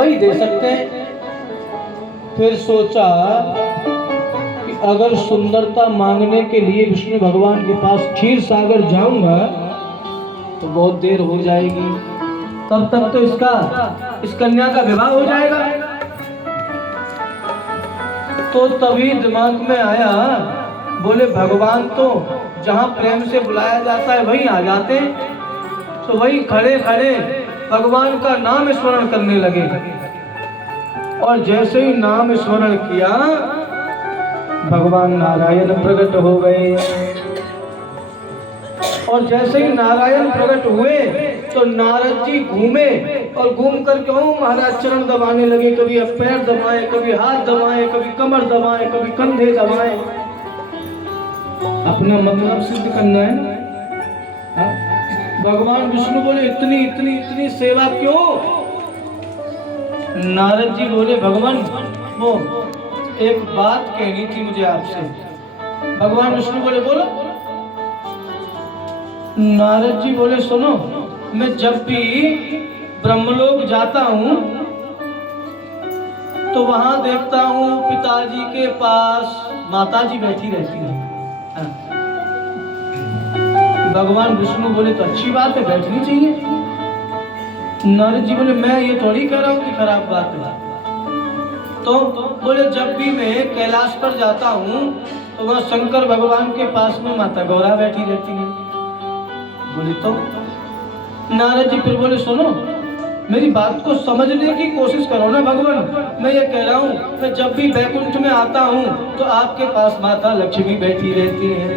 वही दे सकते हैं। फिर सोचा कि अगर सुंदरता मांगने के लिए विष्णु भगवान के पास क्षीर सागर जाऊंगा तो बहुत देर हो जाएगी, तब तक तो इस कन्या का विवाह हो जाएगा। तो तभी दिमाग में आया, बोले भगवान तो जहां प्रेम से बुलाया जाता है वहीं आ जाते हैं। तो वही खड़े खड़े भगवान का नाम स्मरण करने लगे। और जैसे ही नाम स्मरण किया भगवान नारायण प्रकट हो गए। और जैसे ही नारायण प्रकट हुए तो नारद जी घूमे और घूम कर क्यों महाराज चरण दबाने लगे। कभी पैर दबाए, कभी हाथ दबाए, कभी कमर दबाए, कभी कंधे दबाए। अपना मतलब सिद्ध करना है। भगवान विष्णु बोले इतनी इतनी इतनी सेवा क्यों। नारद जी बोले भगवान वो एक बात कहनी थी मुझे आपसे। भगवान विष्णु बोले बोलो। नारद जी बोले सुनो, मैं जब भी ब्रह्मलोक जाता हूं तो वहां देखता हूं पिताजी के पास माताजी बैठी रहती है। भगवान विष्णु बोले तो अच्छी बात है, बैठनी चाहिए। नारद जी बोले मैं ये थोड़ी कह रहा हूं कि खराब बात है। तो बोले जब भी मैं कैलाश पर जाता हूं तो वहां शंकर भगवान के पास में माता गौरा बैठी रहती है। बोले तो नारद जी फिर बोले सुनो, मेरी बात को समझने की कोशिश करो ना भगवान। मैं ये कह रहा हूँ मैं जब भी बैकुंठ में आता हूँ तो आपके पास माता लक्ष्मी बैठी रहती है।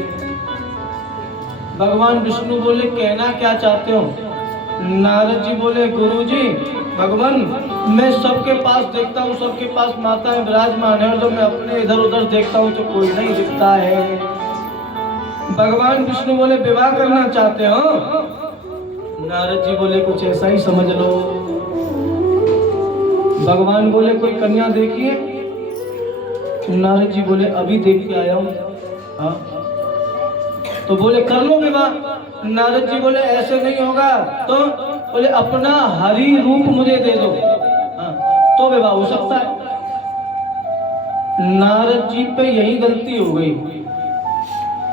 भगवान विष्णु बोले कहना क्या चाहते हो। नारद जी बोले गुरुजी भगवान मैं सबके पास देखता हूँ, सबके पास माताएं विराजमान है, तो मैं अपने इधर उधर देखता हूँ तो कोई नहीं दिखता है। भगवान विष्णु बोले विवाह करना चाहते हो। नारद जी बोले कुछ ऐसा ही समझ लो। भगवान बोले कोई कन्या देखिए। नारद जी बोले अभी देख के आया हूँ। हाँ तो बोले कर लो विवाह। नारद जी बोले ऐसे नहीं होगा। तो बोले अपना हरि रूप मुझे दे दो। हाँ तो विवाह हो सकता है। नारद जी पे यही गलती हो गई।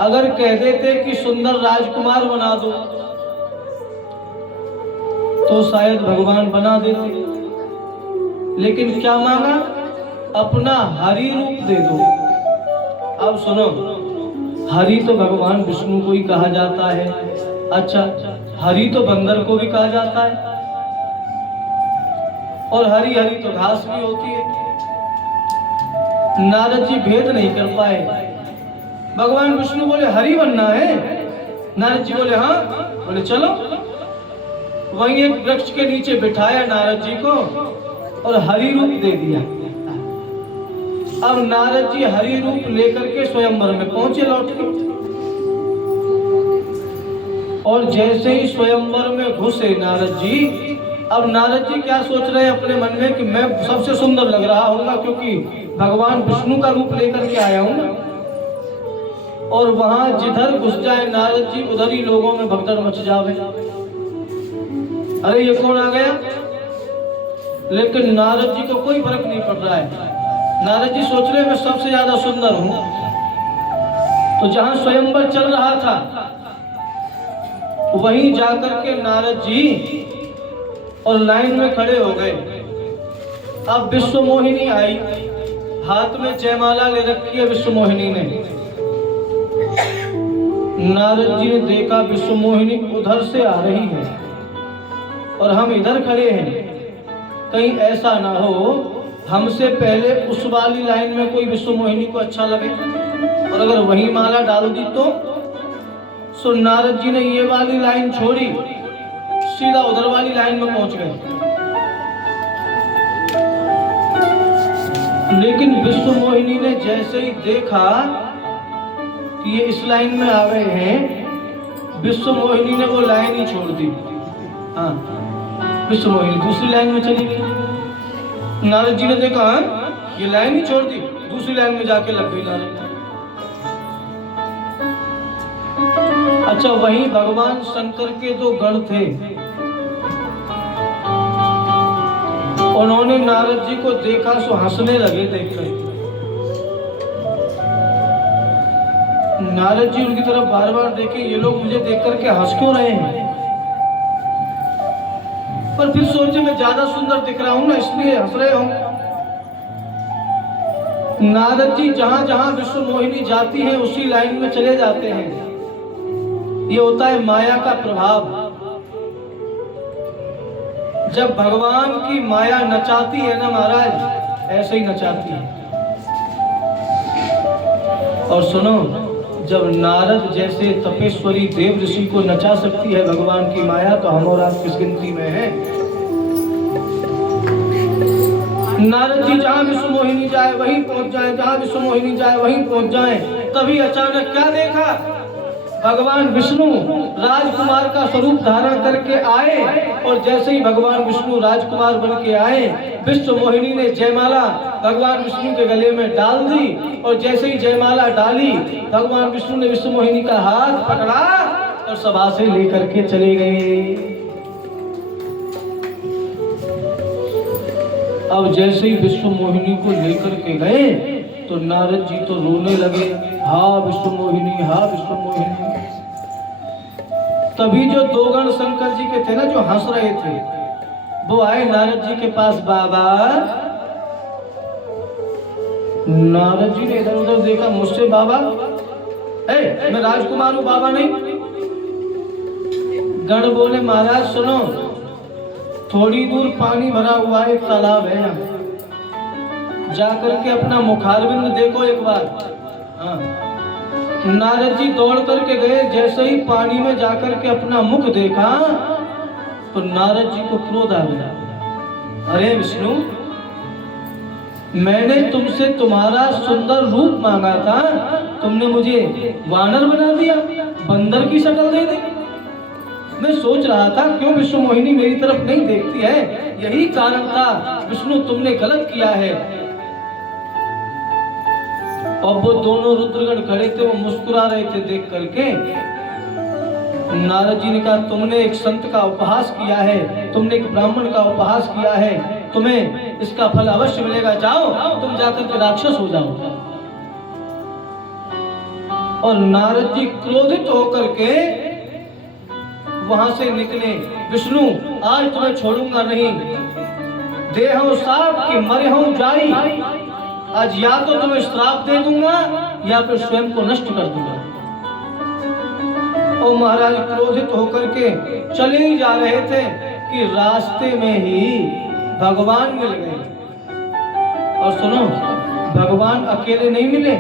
अगर कह देते कि सुंदर राजकुमार बना दो तो शायद भगवान बना देते, लेकिन क्या मांगा, अपना हरि रूप दे दो। अब सुनो, हरि तो भगवान विष्णु को ही कहा जाता है। अच्छा हरि तो बंदर को भी कहा जाता है, और हरी हरी तो घास भी होती है। नारद जी भेद नहीं कर पाए। भगवान विष्णु बोले हरि बनना है। नारद जी बोले हाँ। बोले चलो। वहीं एक वृक्ष के नीचे बिठाया नारद जी को और हरि रूप दे दिया। अब नारद जी हरि रूप लेकर के स्वयंवर में पहुंचे लौट के। और जैसे ही स्वयंवर में घुसे नारद जी, अब नारद जी क्या सोच रहे हैं अपने मन में कि मैं सबसे सुंदर लग रहा हूँगा क्योंकि भगवान विष्णु का रूप लेकर के आया हूँ। और वहां जिधर घुस जाए नारद जी उधर ही लोगों में भगदड़ मच जावे। अरे ये कौन आ गया। लेकिन नारद जी को कोई फर्क नहीं पड़ रहा है। नारद जी सोच रहे मैं सबसे ज्यादा सुंदर हूं। तो जहां स्वयंवर चल रहा था वहीं जाकर के नारद जी और लाइन में खड़े हो गए। अब विश्व मोहिनी आई, हाथ में जयमाला ले रखी है विश्व मोहिनी ने। नारद जी ने देखा विश्व मोहिनी उधर से आ रही है और हम इधर खड़े हैं, कहीं ऐसा ना हो हमसे पहले उस वाली लाइन में कोई विश्व मोहिनी को अच्छा लगे और अगर वही माला डाल दी तो। सो नारद जी ने ये वाली लाइन छोड़ी, सीधा उधर वाली लाइन में पहुंच गए। लेकिन विश्व मोहिनी ने जैसे ही देखा कि ये इस लाइन में आ गए हैं, विश्व मोहिनी ने वो लाइन ही छोड़ दी। हाँ विश्व मोहिनी दूसरी लाइन में चली गई। नारद जी ने देखा हाँ ये लाइन ही छोड़ दी, दूसरी लाइन में जाके लग गई नारद। अच्छा वहीं भगवान शंकर के दो गण थे उन्होंने नारद जी को देखा सो हंसने लगे देखकर। नारद जी उनकी तरफ बार बार देखे, ये लोग मुझे देख करके हंस क्यों रहे हैं? पर फिर सोचे मैं ज्यादा सुंदर दिख रहा हूं ना, इसलिए हंस रहे होंगे। नारद जी जहां जहां विश्व मोहिनी जाती है उसी लाइन में चले जाते हैं। ये होता है माया का प्रभाव। जब भगवान की माया नचाती है ना महाराज, ऐसे ही नचाती है। और सुनो, जब नारद जैसे तपेश्वरी देव ऋषि को नचा सकती है भगवान की माया, तो हम और आप किस गिनती में हैं? नारद जी जहां विश्व मोहिनी जाए वहीं पहुंच जाए, जहां विश्व मोहिनी जाए वहीं पहुंच जाए। तभी अचानक क्या देखा? भगवान विष्णु राजकुमार का स्वरूप धारण करके आए। और जैसे ही भगवान विष्णु राजकुमार बन के आए, विश्व मोहिनी ने जयमाला भगवान विष्णु के गले में डाल दी। और जैसे ही जयमाला डाली, भगवान विष्णु ने विश्व मोहिनी का हाथ पकड़ा और सभा से लेकर के चले गए। अब जैसे ही विश्व मोहिनी को लेकर के गए तो नारद जी तो रोने लगे, हा विश्व मोहिनी, हा विश्व मोहिनी। तभी जो दो गण शंकर जी के थे ना, जो हंस रहे थे, वो आए नारद जी के पास। बाबा, नारद जी ने इधर उधर देखा, मुझसे बाबा? मैं राजकुमार हूं, बाबा नहीं। गण बोले, महाराज सुनो, थोड़ी दूर पानी भरा हुआ एक तालाब है, यहाँ जाकर के अपना मुखारबिंद देखो एक बार। हाँ। नारद जी दौड़ करके गए। जैसे ही पानी में जाकर के अपना मुख देखा तो नारद जी को क्रोध आ गया। अरे विष्णु, मैंने तुमसे तुम्हारा सुंदर रूप मांगा था, तुमने मुझे वानर बना दिया, बंदर की शक्ल दे दी। मैं सोच रहा था क्यों विश्व मोहिनी मेरी तरफ नहीं देखती है, यही कारण था विष्णु, तुमने गलत किया है। और वो दोनों रुद्रगण खड़े थे, वो मुस्कुरा रहे थे देख करके। नारद जी ने कहा, तुमने एक संत का उपहास किया है, तुमने एक ब्राह्मण का उपहास किया है, तुम्हें इसका फल अवश्य मिलेगा। जाओ, तुम जाकर के राक्षस हो जाओ। और नारद जी क्रोधित होकर के वहां से निकले। विष्णु, आज तुम्हें छोड़ूंगा नहीं, देहों साप की मरे हूं जाई। आज या तो तुम्हें श्राप दे दूंगा या फिर स्वयं को नष्ट कर दूंगा। और महाराज क्रोधित होकर के चले ही जा रहे थे कि रास्ते में ही भगवान मिल गए। और सुनो, भगवान अकेले नहीं मिले।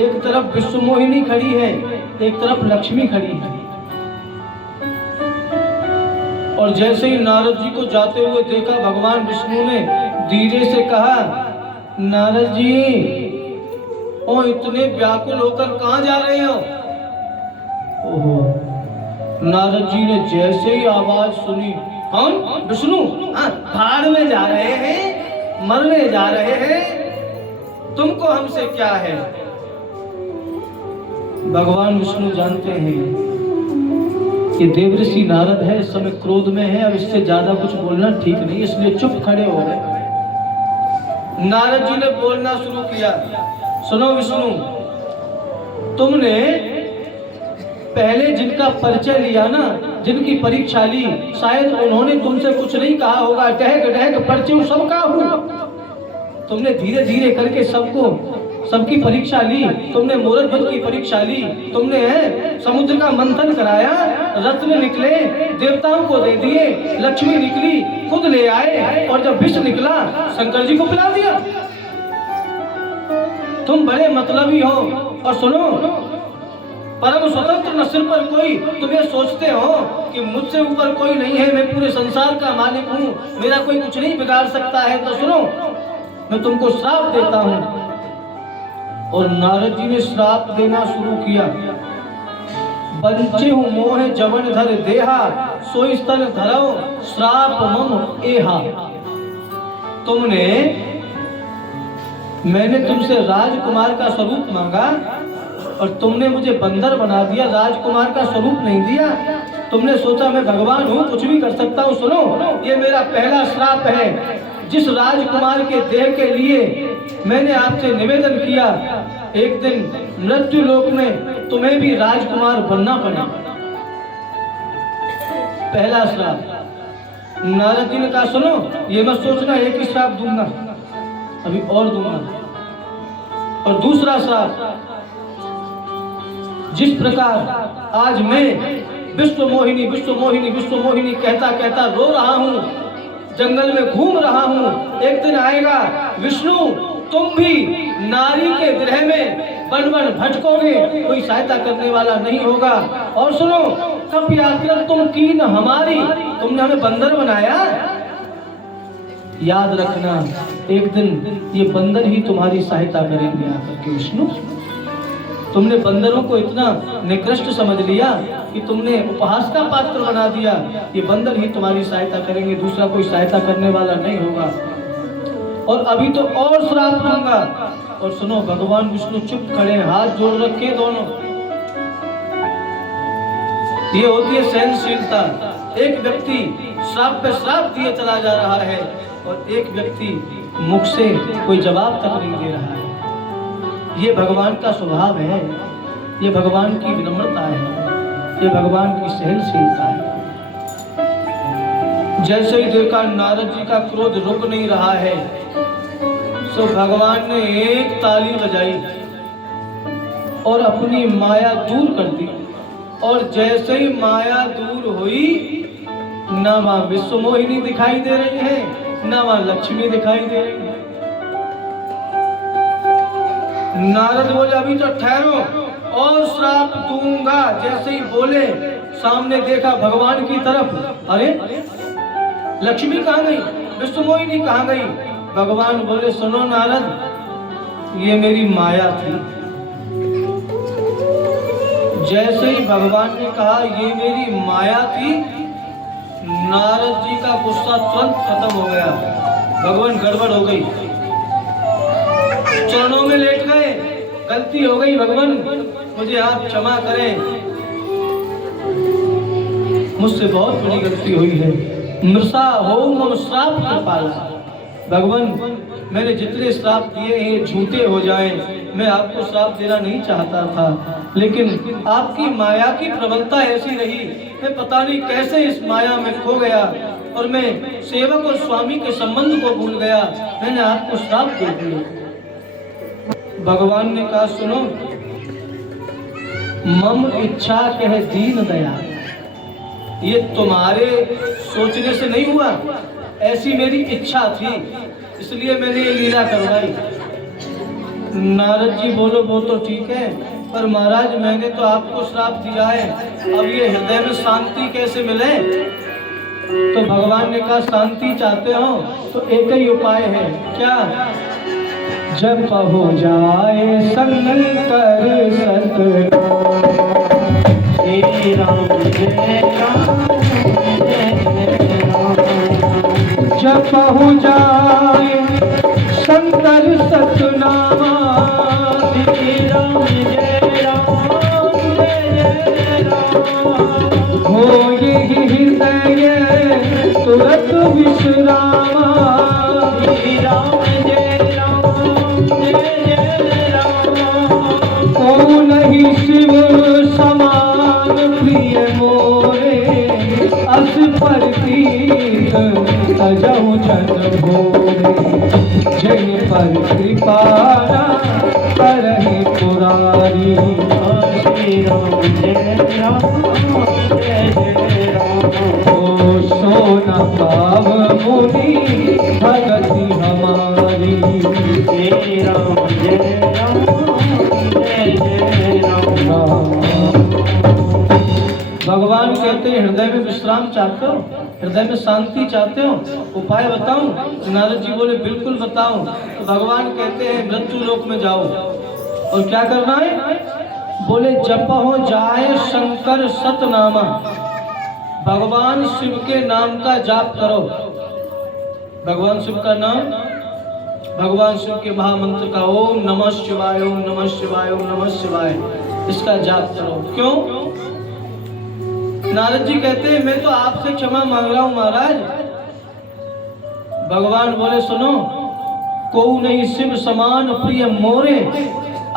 एक तरफ विश्व मोहिनी खड़ी है, एक तरफ लक्ष्मी खड़ी है। और जैसे ही नारद जी को जाते हुए देखा, भगवान विष्णु ने धीरे से कहा, नारद जी, ओ इतने व्याकुल होकर कहां जा रहे हो? ओहो, नारद जी ने जैसे ही आवाज सुनी, कौन? विष्णु। हाँ, भाड़ में जा रहे हैं, मरने जा रहे हैं, तुमको हमसे क्या है? भगवान विष्णु जानते हैं कि देवऋषि नारद है, इस समय क्रोध में है, अब इससे ज्यादा कुछ बोलना ठीक नहीं, इसलिए चुप खड़े हो गए। नारद जी ने बोलना शुरू किया, सुनो विष्णु, तुमने पहले जिनका परिचय लिया ना, जिनकी परीक्षा ली, शायद उन्होंने तुमसे कुछ नहीं कहा होगा। टहक टहक परिचय सबका हूं। तुमने धीरे धीरे करके सबकी परीक्षा ली। तुमने मूर्धवत की परीक्षा ली, तुमने समुद्र का मंथन कराया, रत्न निकले, देवताओं को दे दिए, लक्ष्मी निकली, खुद ले आए, और जब विष निकला शंकर जी को पिला दिया। तुम बड़े मतलबी हो। और सुनो, परम स्वतंत्र न सिर पर कोई। तुम ये सोचते हो कि मुझसे ऊपर कोई नहीं है, मैं पूरे संसार का मालिक हूँ, मेरा कोई कुछ नहीं बिगाड़ सकता है। तो सुनो, मैं तुमको श्राप देता हूँ। और नारद जी ने श्राप देना शुरू किया। बंचे हूँ मोह जवन धर देहा, सोई स्तन धरो श्राप मम एहा। मैंने तुमसे राजकुमार का स्वरूप मांगा और तुमने मुझे बंदर बना दिया, राजकुमार का स्वरूप नहीं दिया। तुमने सोचा मैं भगवान हूँ, कुछ भी कर सकता हूँ। सुनो, ये मेरा पहला श्राप है। जिस राजकुमार के देह के लिए मैंने आपसे निवेदन किया, एक दिन मृत्यु लोक में तुम्हें भी राजकुमार बनना पड़ेगा। पहला श्राप। नारद जी ने कहा सुनो, ये मत सोचना एक ही श्राप दूंगा, अभी और दूंगा। और दूसरा श्राप, जिस प्रकार आज मैं विश्व मोहिनी विश्व मोहिनी विश्व मोहिनी कहता कहता रो रहा हूँ, जंगल में घूम रहा हूँ, एक दिन आएगा विष्णु तुम भी नारी के विरह में वन वन भटकोगे, कोई सहायता करने वाला नहीं होगा। और सुनो, कब यात्रा तुम कीन हमारी, तुमने हमें बंदर बनाया, याद रखना एक दिन ये बंदर ही तुम्हारी सहायता करेंगे आकर के। विष्णु, तुमने बंदरों को इतना निकृष्ट समझ लिया कि तुमने उपहास का पात्र बना दिया, ये बंदर ही तुम्हारी सहायता करेंगे, दूसरा कोई सहायता करने वाला नहीं होगा। और अभी तो और श्राप दूंगा। और सुनो, भगवान विष्णु चुप खड़े, हाथ जोड़ रखे दोनों। ये होती है सहनशीलता। एक व्यक्ति श्राप पे श्राप दिए चला जा रहा है और एक व्यक्ति मुख से कोई जवाब तक नहीं दे रहा है। ये भगवान का स्वभाव है, ये भगवान की विनम्रता है, ये भगवान की सहनशीलता है। जैसे ही देखा नारद जी का क्रोध रुक नहीं रहा है, तो भगवान ने एक ताली बजाई और अपनी माया दूर कर दी। और जैसे ही माया दूर हुई, ना मां विश्व मोहिनी दिखाई दे रही है, ना मां लक्ष्मी दिखाई दे रही है। नारद बोले अभी तो ठहरो, और श्राप दूंगा। जैसे ही बोले, सामने देखा भगवान की तरफ, अरे लक्ष्मी कहाँ गई, विश्व मोहिनी कहाँ गई। भगवान बोले सुनो नारद, ये मेरी माया थी। जैसे ही भगवान ने कहा ये मेरी माया थी, नारद जी का गुस्सा तुरंत खत्म हो गया। भगवान गड़बड़ हो गई, चरणों में लेट गए, गलती हो गई भगवान, मुझे आप क्षमा करें, मुझसे बहुत बड़ी गलती हुई है। मृषा हो मम श्राप कृपाला। भगवान, मैंने जितने श्राप दिए हैं झूठे हो जाएं। मैं आपको श्राप देना नहीं चाहता था, लेकिन आपकी माया की प्रबलता ऐसी रही, मैं पता नहीं कैसे इस माया में खो गया और मैं सेवक और स्वामी के संबंध को भूल गया, मैंने आपको श्राप दे दिया। भगवान ने कहा सुनो, मम इच्छा कह दीन दया, ये तुम्हारे सोचने से नहीं हुआ, ऐसी मेरी इच्छा थी, इसलिए मैंने ये लीला करवाई। नारद जी बोलो वो तो ठीक है, पर महाराज मैंने तो आपको श्राप दिया है, अब ये हृदय में शांति कैसे मिले। तो भगवान ने कहा शांति चाहते हो तो एक ही उपाय है। क्या? जब हो जाए शंकर सत, हे राम जय राम जप हो जाए शंकर सतनामा, हे राम जय राम जय राम, हो ये हृदय तुरंत विश्रामा, हे राम जय राम जय राम, को नहीं शिव समान प्रिय मोरे, अस पर तीर तजहु जन भोरे, जय पर कृपा करहि पुरारी, श्री राम जय राम, ओ सोना पाव मुनि भगति हमारी, श्री राम जय राम। भगवान कहते हैं हृदय में विश्राम चाहते हो, हृदय में शांति चाहते हो, उपाय बताऊं? नारद जी बोले बिल्कुल बताऊं। तो भगवान कहते हैं मृत्यु लोक में जाओ और क्या करना है? बोले जप हो जाए शंकर सतनामा, भगवान शिव के नाम का जाप करो। भगवान शिव का नाम, भगवान शिव के महामंत्र का ओम नमः शिवाय, ओम नमः शिवाय, ओम नमः शिवाय, इसका जाप करो। क्यों? नारद जी कहते हैं मैं तो आपसे क्षमा मांग रहा हूं महाराज। भगवान बोले सुनो, को नहीं शिव समान प्रिय मोरे,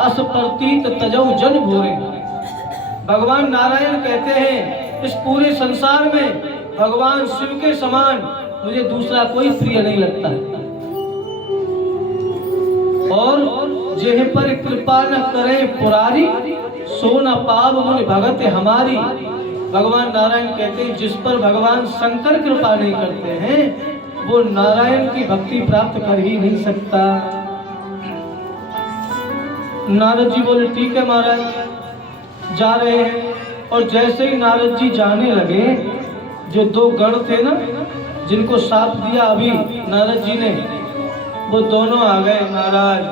अस प्रतीत तजौ जन भोरे। भगवान नारायण कहते हैं इस पूरे संसार में भगवान शिव के समान मुझे दूसरा कोई प्रिय नहीं लगता। और जेह पर कृपा न करे पुरारी, सो न पाव मुनि भगत हमारी। भगवान नारायण कहते हैं जिस पर भगवान शंकर कृपा नहीं करते हैं वो नारायण की भक्ति प्राप्त कर ही नहीं सकता। नारद जी बोले ठीक है महाराज, जा रहे हैं। और जैसे ही नारद जी जाने लगे, जो दो गण थे ना जिनको साप दिया अभी नारद जी ने, वो दोनों आ गए महाराज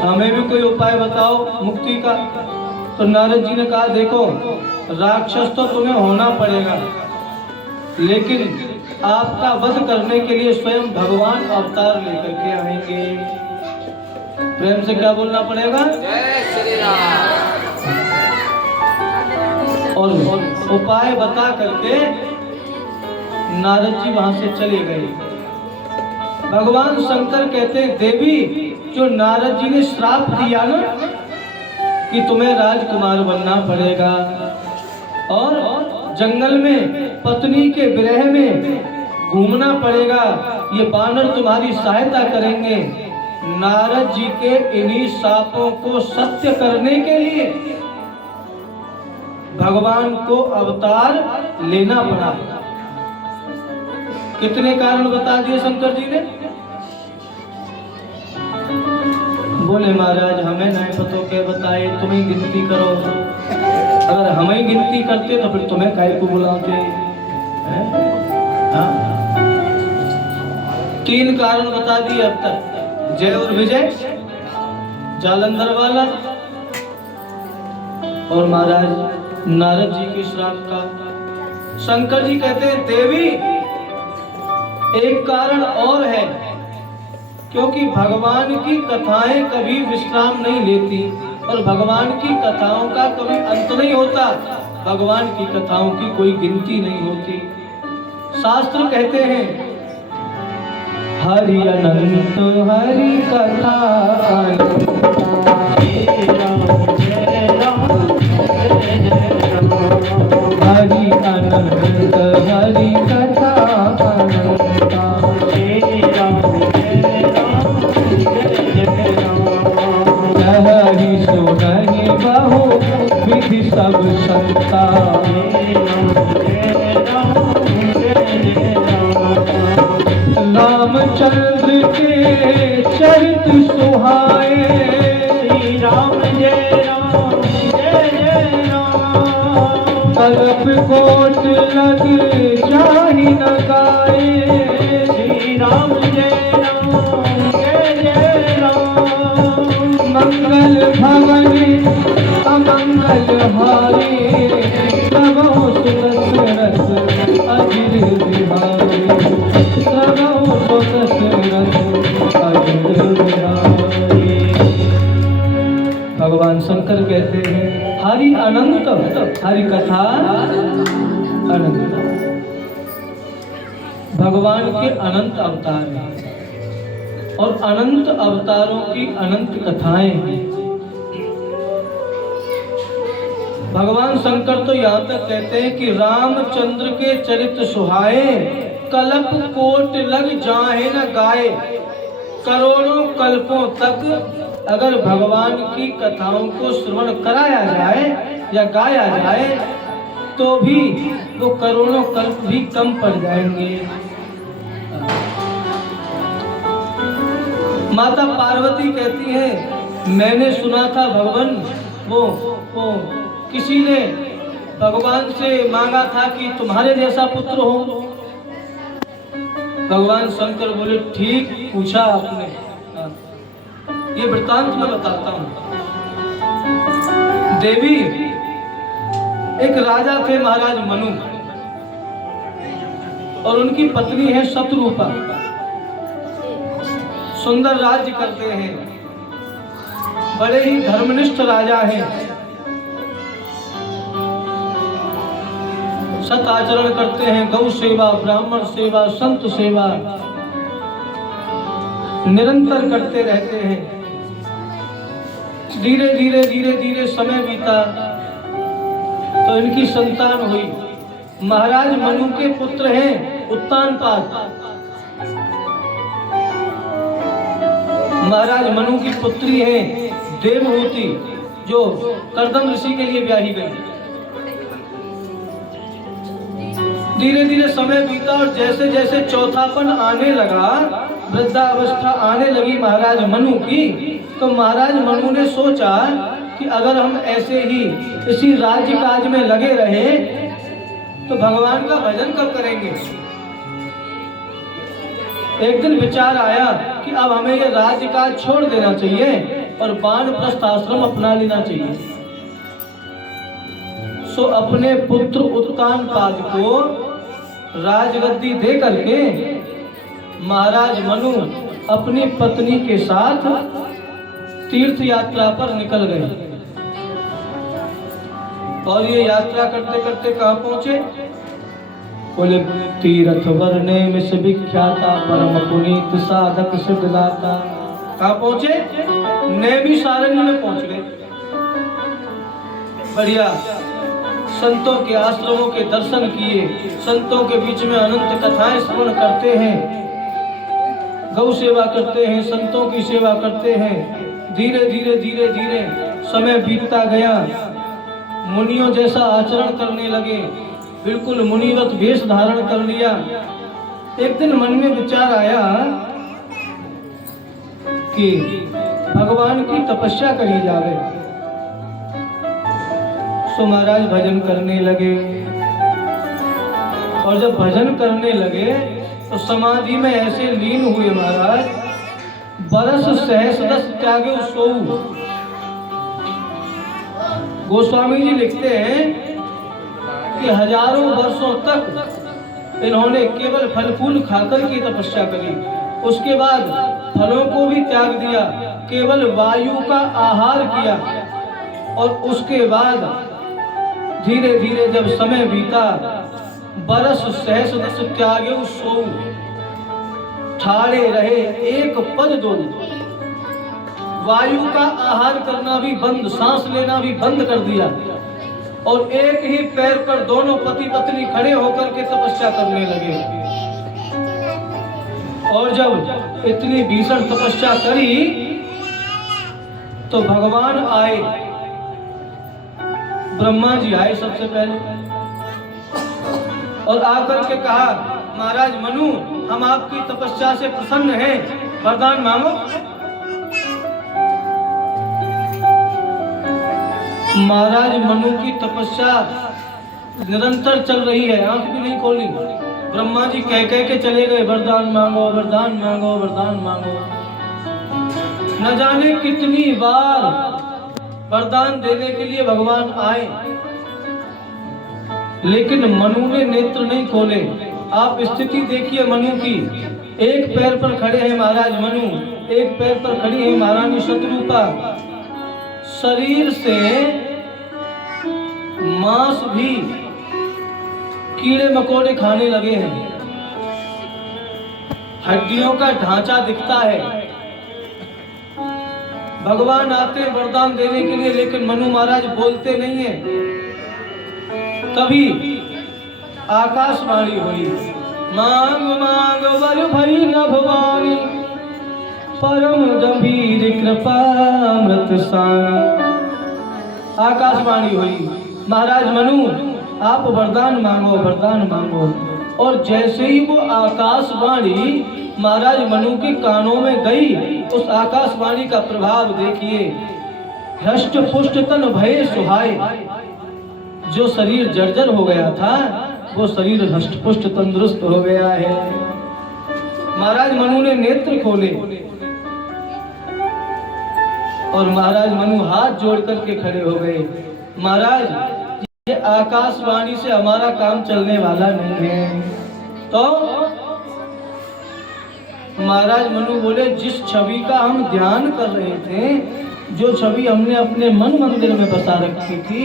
हमें भी कोई उपाय बताओ मुक्ति का। तो नारद जी ने कहा देखो राक्षस तो तुम्हें होना पड़ेगा, लेकिन आपका वध करने के लिए स्वयं भगवान अवतार लेकर के आएंगे। प्रेम से क्या बोलना पड़ेगा? जय श्री राम। और उपाय बता करके नारद जी वहां से चले गए। भगवान शंकर कहते हैं देवी, जो नारद जी ने श्राप दिया ना कि तुम्हें राजकुमार बनना पड़ेगा और जंगल में पत्नी के विरह में घूमना पड़ेगा, ये बानर तुम्हारी सहायता करेंगे। नारद जी के इन्हीं शापों को सत्य करने के लिए भगवान को अवतार लेना पड़ा। कितने कारण बता दिए शंकर जी ने? बोले महाराज हमें नहीं पता क्या बताए, तुम्हें गिनती करो। अगर हमें गिनती करते तो फिर तुम्हें काहे को बुलाते? हाँ? 3 कारण बता दिए अब तक, जय और विजय, जालंधर वाला और महाराज नारद जी के श्राप का। शंकर जी कहते हैं देवी एक कारण और है, क्योंकि भगवान की कथाएं कभी विश्राम नहीं लेती और भगवान की कथाओं का कभी अंत नहीं होता। भगवान की कथाओं की कोई गिनती नहीं होती। शास्त्र कहते हैं हरि अनंत हरि कथा हरि अनंत हरि कथा हरि सुनहि बहु विधि सब संता रामचंद्र के चरित सुहाए। श्री राम जय राम जय जय राम। कल्प कोट लग जाहि न गाए। श्री राम जय राम जय जय राम। मंगल भवन अमंगल हारे। प्रभु सुरस अजिर बिहारी। भगवान शंकर कहते हैं हरि अनंत, हरि कथा अनंत। भगवान के अनंत अवतार हैं और अनंत अवतारों की अनंत कथाएं हैं। भगवान शंकर तो यहाँ तक कहते हैं कि रामचंद्र के चरित्र सुहाए। कल्प कोट लग जाहे न गाए। करोड़ों कल्पों तक अगर भगवान की कथाओं को श्रवण कराया जाए या गाया जाए तो भी वो करोड़ों कल्प भी कम पड़ जाएंगे। माता पार्वती कहती है मैंने सुना था भगवान वो किसी ने भगवान से मांगा था कि तुम्हारे जैसा पुत्र हो। भगवान शंकर बोले ठीक पूछा आपने। ये वृत्तांत मैं बताता हूं। देवी एक राजा थे महाराज मनु और उनकी पत्नी है शत्रुपा। सुंदर राज्य करते हैं, बड़े ही धर्मनिष्ठ राजा हैं। सत आचरण करते हैं, गौ सेवा, ब्राह्मण सेवा, संत सेवा निरंतर करते रहते हैं। धीरे धीरे धीरे धीरे समय बीता तो इनकी संतान हुई। महाराज मनु के पुत्र हैं उत्तानपाद। महाराज मनु की पुत्री है देवहूति, जो कर्दम ऋषि के लिए ब्याही गई। धीरे धीरे समय बीता और जैसे जैसे चौथापन आने लगा, वृद्धावस्था आने लगी महाराज मनु की, तो महाराज मनु ने सोचा कि अगर हम ऐसे ही इसी राज्य काज में लगे रहे तो भगवान का भजन कब करेंगे। एक दिन विचार आया कि अब हमें ये राज्य काज छोड़ देना चाहिए और वानप्रस्थ आश्रम अपना लेना चाहिए। सो अपने पुत्र उत्तानपाद को राजगद्दी दे करके महाराज मनु अपनी पत्नी के साथ तीर्थ यात्रा पर निकल गए। और ये यात्रा करते करते कहाँ पहुंचे? बोले तीर्थ वर्णे विश्व विख्याता परम पुनीत साधक सिद्धदाता। कहाँ पहुंचे? नैमिषारण्य में पहुंच गए। बढ़िया, संतों के आश्रमों के दर्शन किए, संतों के बीच में अनंत कथाएं श्रवण करते हैं, गौ सेवा करते हैं, संतों की सेवा करते हैं। धीरे धीरे धीरे धीरे समय बीतता गया। मुनियों जैसा आचरण करने लगे, बिल्कुल मुनिवत वेश धारण कर लिया। एक दिन मन में विचार आया कि भगवान की तपस्या करी जावे। सो महाराज भजन करने लगे और जब भजन करने लगे तो समाधि में ऐसे लीन हुए महाराज, बरस सहस्रदस त्यागे सोऊ। गोस्वामी जी लिखते हैं कि हजारों वर्षों तक इन्होंने केवल फल फूल खाकर की तपस्या करी। उसके बाद फलों को भी त्याग दिया, केवल वायु का आहार किया। और उसके बाद धीरे धीरे जब समय बीता, बरस सहस्रदस त्यागे सोऊ, ठाड़े रहे एक पद दो। वायु का आहार करना भी बंद, सांस लेना भी बंद कर दिया और एक ही पैर पर दोनों पति पत्नी खड़े होकर के तपस्या करने लगे। और जब इतनी भीषण तपस्या करी तो भगवान आए, ब्रह्मा जी आए सबसे पहले और आकर के कहा, महाराज मनु, हम आपकी तपस्या से प्रसन्न हैं, वरदान मांगो। महाराज मनु की तपस्या निरंतर चल रही है, आंख भी नहीं खोली। ब्रह्मा जी कह कह के चले गए, वरदान मांगो, वरदान मांगो, वरदान मांगो। न जाने कितनी बार वरदान देने के लिए भगवान आए, लेकिन मनु ने नेत्र नहीं खोले। आप स्थिति देखिए मनु की, एक पैर पर खड़े हैं महाराज मनु, एक पैर पर खड़ी है महारानी शत्रुपा। शरीर से मांस भी कीड़े मकोड़े खाने लगे हैं, हड्डियों का ढांचा दिखता है। भगवान आते वरदान देने के लिए, लेकिन मनु महाराज बोलते नहीं है। तभी आकाशवाणी हुई, मांग मांग वर भई न भवानी, परम गंभीर कृपा मृत सानी। आकाशवाणी हुई, महाराज मनु आप वरदान मांगो, वरदान मांगो। और जैसे ही वो आकाशवाणी महाराज मनु के कानों में गई, उस आकाशवाणी का प्रभाव देखिए। हष्ट पुष्ट तन भय सुहाए, जो शरीर जर्जर हो गया था वो शरीर हष्ट पुष्ट तंदुरुस्त हो गया है। महाराज मनु ने नेत्र खोले और महाराज मनु हाथ जोड़ करके खड़े हो गए। महाराज, ये आकाशवाणी से हमारा काम चलने वाला नहीं है। तो महाराज मनु बोले, जिस छवि का हम ध्यान कर रहे थे, जो छवि हमने अपने मन मंदिर में बसा रखी थी,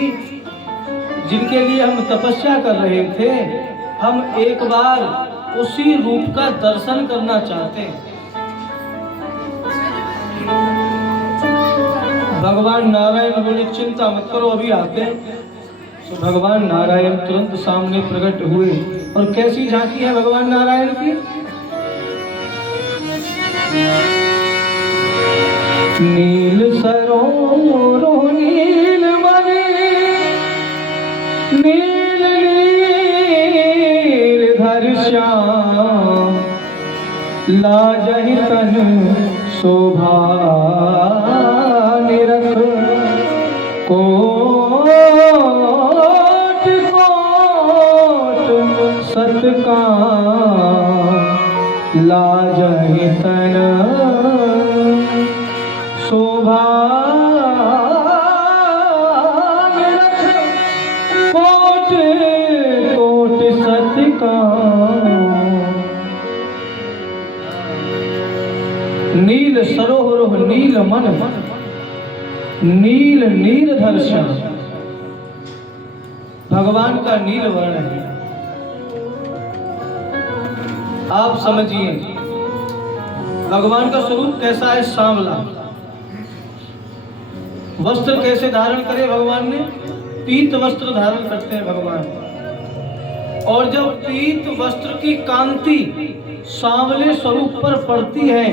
जिनके लिए हम तपस्या कर रहे थे, हम एक बार उसी रूप का दर्शन करना चाहते हैं। भगवान नारायण बोले चिंता मत करो, अभी आते हैं। तो भगवान नारायण तुरंत सामने प्रकट हुए। और कैसी झांकी है भगवान नारायण की? नील सरोवर नील मणि, नील नीर श्याम, लाजहि तन शोभा निरख, कोट कोट सतकाम, लाजहि तन शोभा निरख, कोट कोट सतकाम। नील सरोवर नील मन, नील नीरधर श्याम। भगवान का नील वर्ण है। आप समझिए भगवान का स्वरूप कैसा है, सांवला। वस्त्र कैसे धारण करे भगवान ने? पीत वस्त्र धारण करते हैं भगवान। और जब पीत वस्त्र की कांति सांवले स्वरूप पर पड़ती है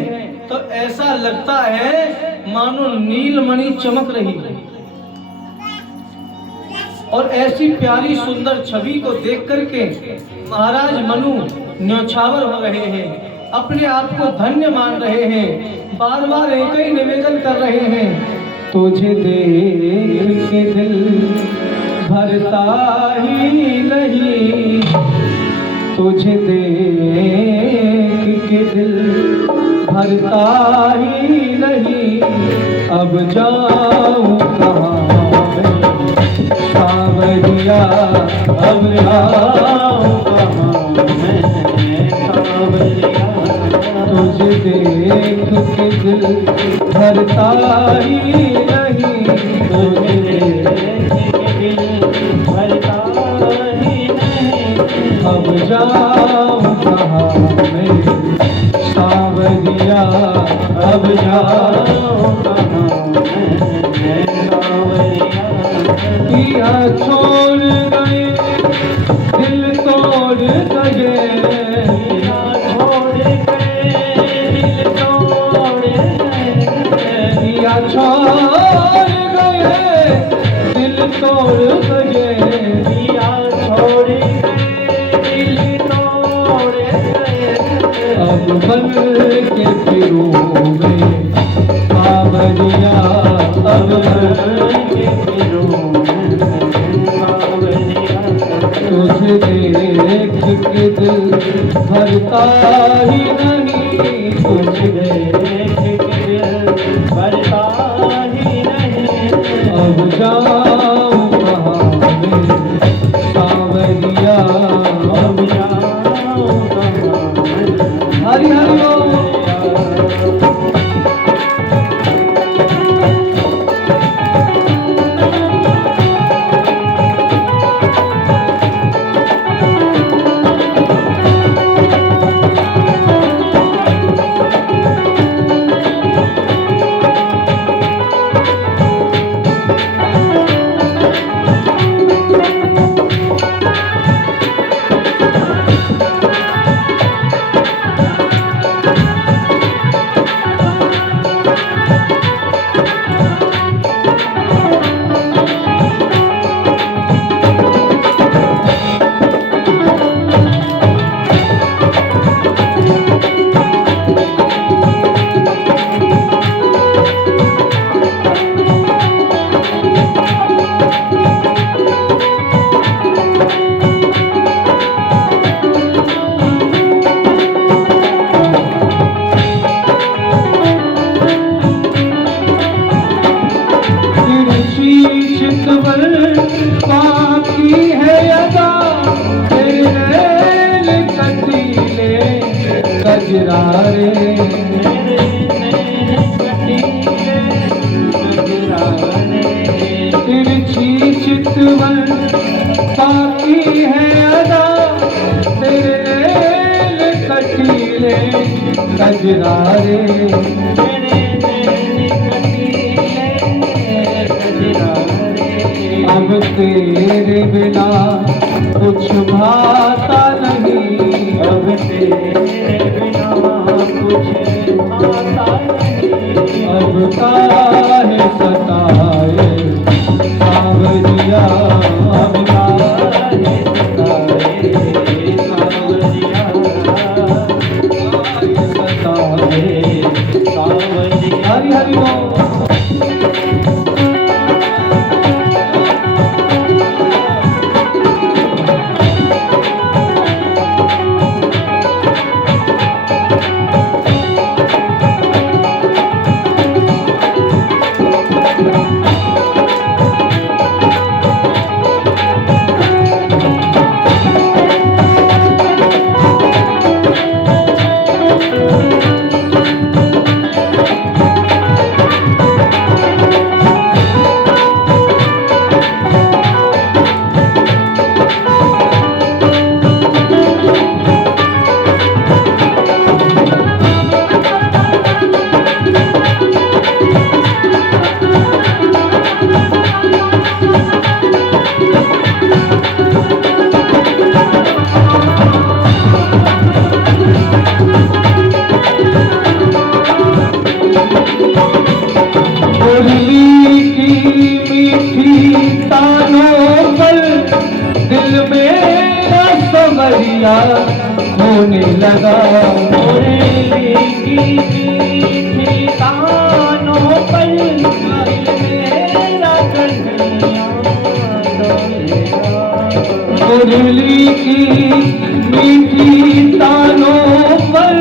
तो ऐसा लगता है मानो नीलमणि चमक रही है। और ऐसी प्यारी सुंदर छवि को देख करके महाराज मनु न्यौछावर हो रहे हैं, अपने आप को धन्य मान रहे हैं, बार बार एक ही निवेदन कर रहे हैं, तुझे देख के दिल भरता ही नहीं, तुझे देख के दिल भरता ही नहीं, अब जाऊं कहाँ मैं सावरिया, अब जाऊं कहाँ मैं सावरिया, तुझे देख के दिल भरता ही नहीं, तुझे देख के दिल भरता ही नहीं, अब जाऊं कहाँ मैं सावरिया, अब जाऊं कहाँ मैं सावरिया। किया छोड़ गए दिल तोड़ गए, किया छोड़ गए दिल तोड़ गए, किया छोड़ गए दिल तोड़ गए, किया छोड़ गए दिल तोड़ गए, अब बन के फिरूंगे सावरिया, अब बन के फिरूंगे सावरिया, तुझे देख के दिल भरता ही नहीं, तुझे देख के दिल भरता ही नहीं, अब जाऊं कहाँ मैं सावरिया, अब जाऊं कहाँ मैं। हरि हरि तिरछी चितवन कजरा रे, तेरे कजरा रे। अब तेरे बिना कुछ भाता नहीं, अब तेरे बिना कुछ भाता नहीं। अब काहे सताए सावरिया, अब काहे सताए सावरिया, काहे सताए सावरिया। हरि हरि बोल। होने लगा मुरली की तानों पर, मेरा कन्हैया मुरली की मीठी तानों पर,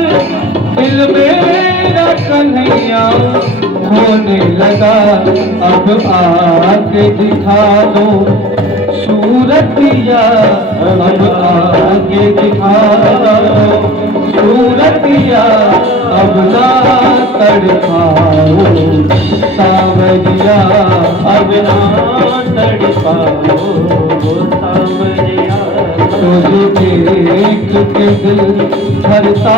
दिल मेरा कन्हैया होने लगा। अब आके दिखा दो सूरतिया, अब आके दिखा दो सूरतिया, अब ना तड़पाओ सावरिया, अब ना तड़पाओ सावरिया। तुझे देख के दिल भरता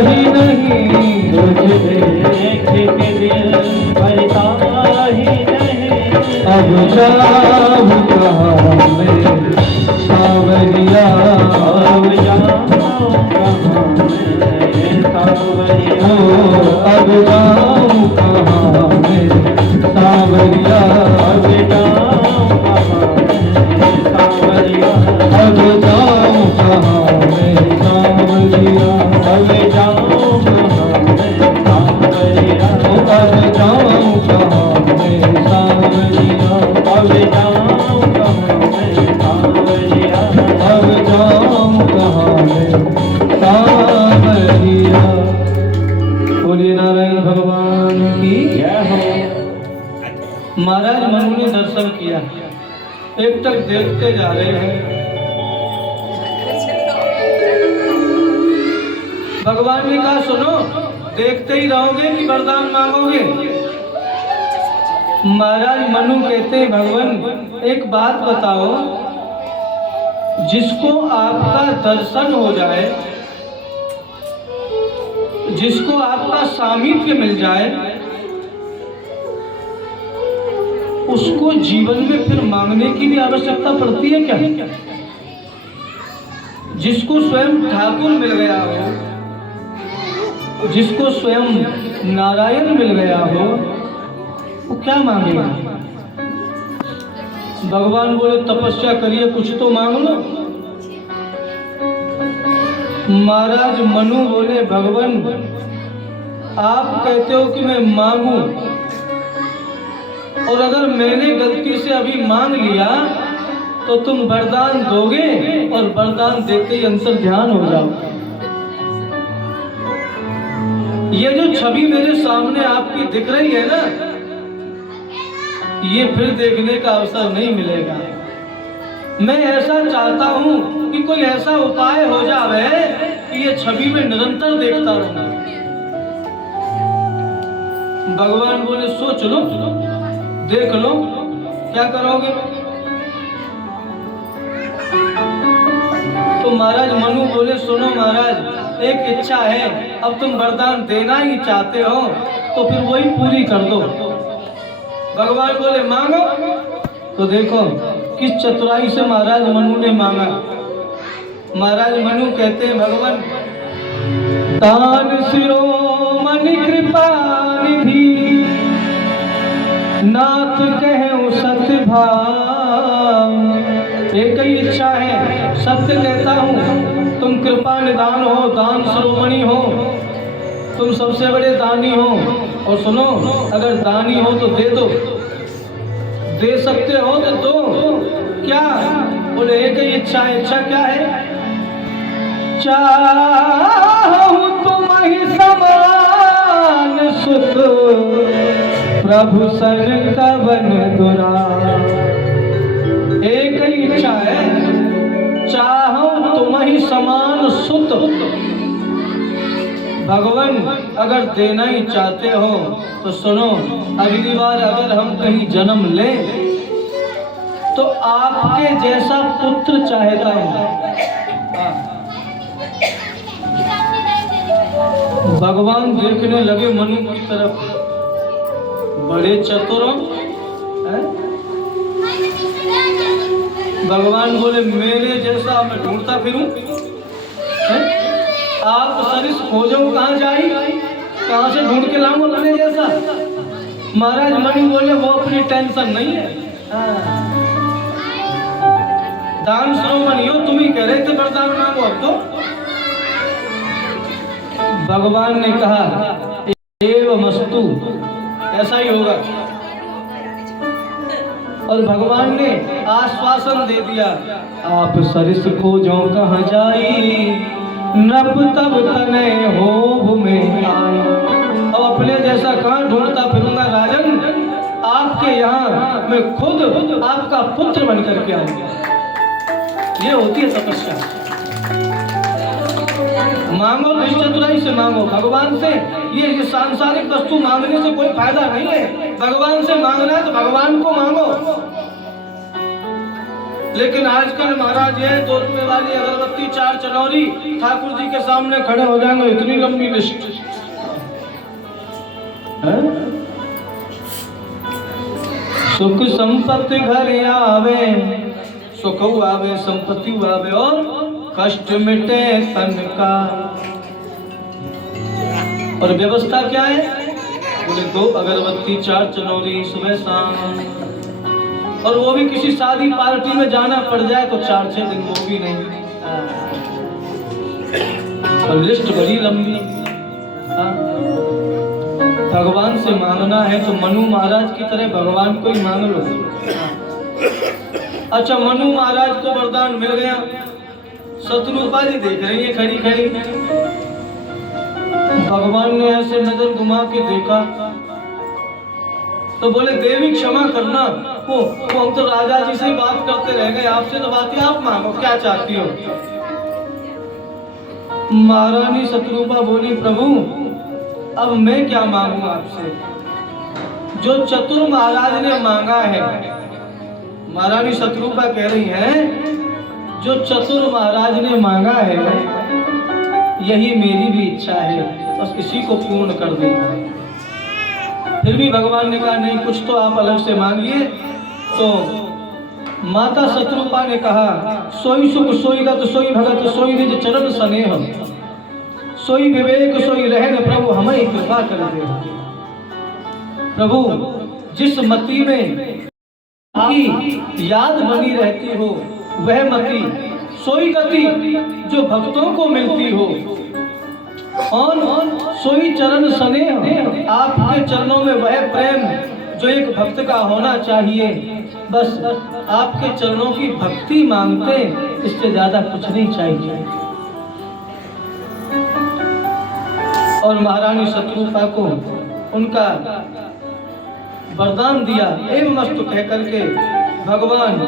ही नहीं, तुझे देख के दिल भरता ही नहीं। अब जाऊँ कहाँ मैं सावरिया, अब जाऊँ कहाँ मैं सावरिया, अब जाऊँ कहाँ मैं सावरिया, अब जाऊँ कहाँ मैं सावरिया, अब जाऊँ कहाँ मैं सावरिया, अब जाऊँ कहाँ मैं सावरिया, अब जाऊँ कहाँ मैं सावरिया, अब जाऊँ कहाँ मैं सावरिया, अब जाऊँ कहाँ मैं सावरिया। बोलिए नारायण भगवान की जय हो। महाराज मनु ने दर्शन किया, एक तक देखते जा रहे हैं। भगवान ने कहा सुनो, देखते ही रहोगे कि वरदान मांगोगे? महाराज मनु कहते हैं भगवान एक बात बताओ, जिसको आपका दर्शन हो जाए, जिसको आपका सामीप्य मिल जाए, उसको जीवन में फिर मांगने की भी आवश्यकता पड़ती है क्या? जिसको स्वयं ठाकुर मिल गया हो, जिसको स्वयं नारायण मिल गया हो, वो क्या मांगेगा? भगवान बोले तपस्या करिए, कुछ तो मांग लो। महाराज मनु बोले भगवान आप कहते हो कि मैं मांगू, और अगर मैंने गलती से अभी मांग लिया तो तुम वरदान दोगे और वरदान देते ही अंतर ध्यान हो जाओ। ये जो छवि मेरे सामने आपकी दिख रही है ना, ये फिर देखने का अवसर नहीं मिलेगा। मैं ऐसा चाहता हूं कि कोई ऐसा उपाय हो जावे कि ये छवि में निरंतर देखता रहूं। भगवान बोले सोच लो, देख लो क्या करोगे। तो महाराज मनु बोले सुनो महाराज, एक इच्छा है, अब तुम वरदान देना ही चाहते हो तो फिर वही पूरी कर दो। भगवान बोले मांगो। तो देखो किस चतुराई से महाराज मनु ने मांगा। महाराज मनु कहते हैं भगवान, दान शिरोमणि कृपा निधि, नाथ कहे सत्य भाव। एक ही इच्छा है, सत्य कहता हूँ, तुम कृपा निदान हो, दान शिरोमणि हो, तुम सबसे बड़े दानी हो। और सुनो, अगर दानी हो तो दे दो, दे सकते हो तो दो। क्या? बोले एक ही इच्छा है। इच्छा क्या है? चाहूं तुम्हि समान सुत, प्रभु सन कवन दुरान। एक ही इच्छा है, चाहूं तुम्हि समान सुत। भगवान अगर देना ही चाहते हो तो सुनो, अगली बार अगर हम कहीं जन्म लें तो आपके जैसा पुत्र चाहता हूं। भगवान देखने लगे मनु की तरफ, बड़े चतुर हो। भगवान बोले मेरे जैसा मैं ढूंढता फिरूं? आप सरिस खोजो कहाँ जाई, कहाँ से ढूंढ के लाऊं अपने जैसा? महाराज मनु बोले वो अपनी टेंशन नहीं है। दान शिरोमणि हो, तुम ही कह रहे थे वरदान मांगो, अब तो भगवान ने कहा एवमस्तु, ऐसा ही होगा। और भगवान ने आश्वासन दे दिया, आप सरिस खोजो कहाँ जाई, नभ तब तने होभ में आई। अब अपने जैसा कहाँ ढूंढता फिरूंगा राजन, आपके यहाँ मैं खुद आपका पुत्र बन करके आऊंगा। ये होती है तपस्या। मांगो तो इस चतुराई से मांगो, भगवान से। ये सांसारिक वस्तु मांगने से कोई फायदा नहीं है। भगवान से मांगना है तो भगवान को मांगो। लेकिन आजकल महाराज ये 2 रुपए वाली अगरबत्ती, 4 चनौरी, ठाकुर जी के सामने खड़े हो जाएंगे, इतनी लंबी लिस्ट। सुख संपत्ति घर आवे, सुख आवे, संपत्ति आवे और कष्ट मिटे तन का। और व्यवस्था क्या है? बोले 2 अगरबत्ती, 4 चनौरी सुबह शाम। और वो भी किसी शादी पार्टी में जाना पड़ जाए तो 4-6 दिन वो भी नहीं। और लिस्ट बड़ी लंबी। भगवान से मांगना है तो मनु महाराज की तरह भगवान को ही मांग लो। अच्छा, मनु महाराज को वरदान मिल गया। शत्रुपा जी देख रही है खड़ी खड़ी। भगवान ने ऐसे नजर घुमा के देखा तो बोले देवी क्षमा करना, वो हम तो राजा जी से ही बात करते रह गए, आपसे तो बात ही, आप मांगो क्या चाहती हो। महारानी शत्रुपा बोली प्रभु अब मैं क्या मांगू आपसे, जो चतुर महाराज ने मांगा है। महारानी शत्रुपा कह रही है जो चतुर महाराज ने मांगा है यही मेरी भी इच्छा है, बस इसी को पूर्ण कर देना। फिर भी भगवान ने कहा नहीं, कुछ तो आप अलग से मांगिए। तो माता शत्रुपा ने कहा सोई सुख सोई गत सोई भगत सोई निज चरण स्नेह, सोई विवेक सोई रहन प्रभु हमें कृपा कर दे। प्रभु जिस मति में आपकी याद बनी रहती हो वह मति, सोई गति जो भक्तों को मिलती हो, और सोई चरण स्नेह आपके चरणों में वह प्रेम जो एक भक्त का होना चाहिए। बस आपके चरणों की भक्ति मांगते, इससे ज्यादा कुछ नहीं चाहिए। और महारानी शत्रुपा को उनका वरदान दिया एवं मस्तु कह करके भगवान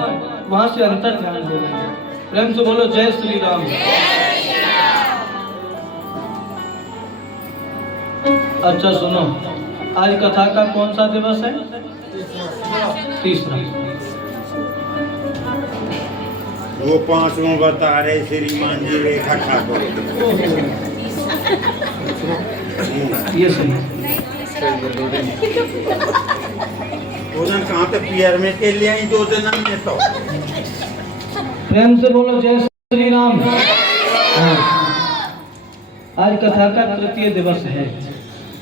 वहां से अंतर ध्यान हो गए। प्रेम से बोलो जय श्री राम। अच्छा सुनो, आज कथा का कौन सा दिवस है? तीसरा। वो पांचों बता रहे श्रीमान जी रेखा ठाकुर। ये सही। वो दिन कहाँ पे पियर में के लिए आई 2 दिन में तो प्रेम से बोलो जय श्री राम। हाँ। आज कथा का तृतीय दिवस है।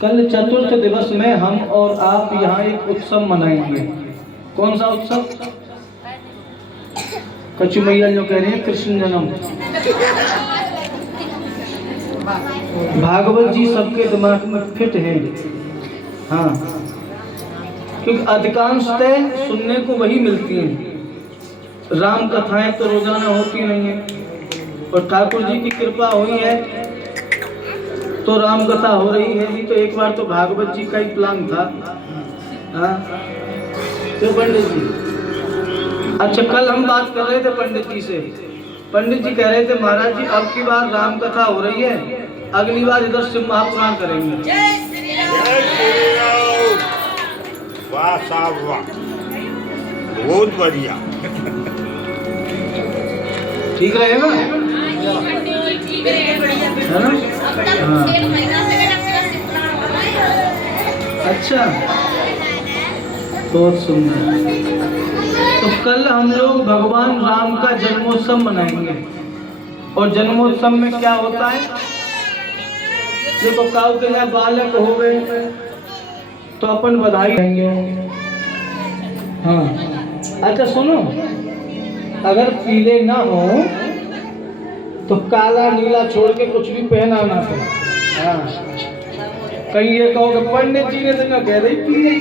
कल चतुर्थ दिवस में हम और आप यहाँ एक उत्सव मनाएंगे। कौन सा उत्सव? कच्ची मैया जो कह रही है कृष्ण जन्म। भागवत जी सबके दिमाग में फिट है। हाँ, क्योंकि अधिकांशतः सुनने को वही मिलती हैं। राम कथाएं तो रोजाना होती नहीं है, और ठाकुर जी की कृपा हुई है तो राम कथा हो रही है। नहीं तो एक बार तो भागवत जी का ही प्लान था। हाँ, तो पंडित जी, अच्छा कल हम बात कर रहे थे पंडित जी से। पंडित जी कह रहे थे महाराज जी अब की बार राम कथा हो रही है, अगली बार इधर शिव महापुराण करेंगे। वाह साहब वाह, बहुत बढ़िया। ठीक रहेगा है ना? हाँ। अच्छा, बहुत सुंदर। तो कल हम लोग भगवान राम का जन्मोत्सव मनाएंगे। और जन्मोत्सव में क्या होता है? देखो काऊ के यहाँ बालक हो गए तो अपन बधाई देंगे। हाँ, अच्छा सुनो, अगर पीले ना हो तो काला नीला छोड़ के कुछ भी पहना ना हो। हाँ, कहीं ये कहो कि पंडित जी ने तो कह रही पीले ही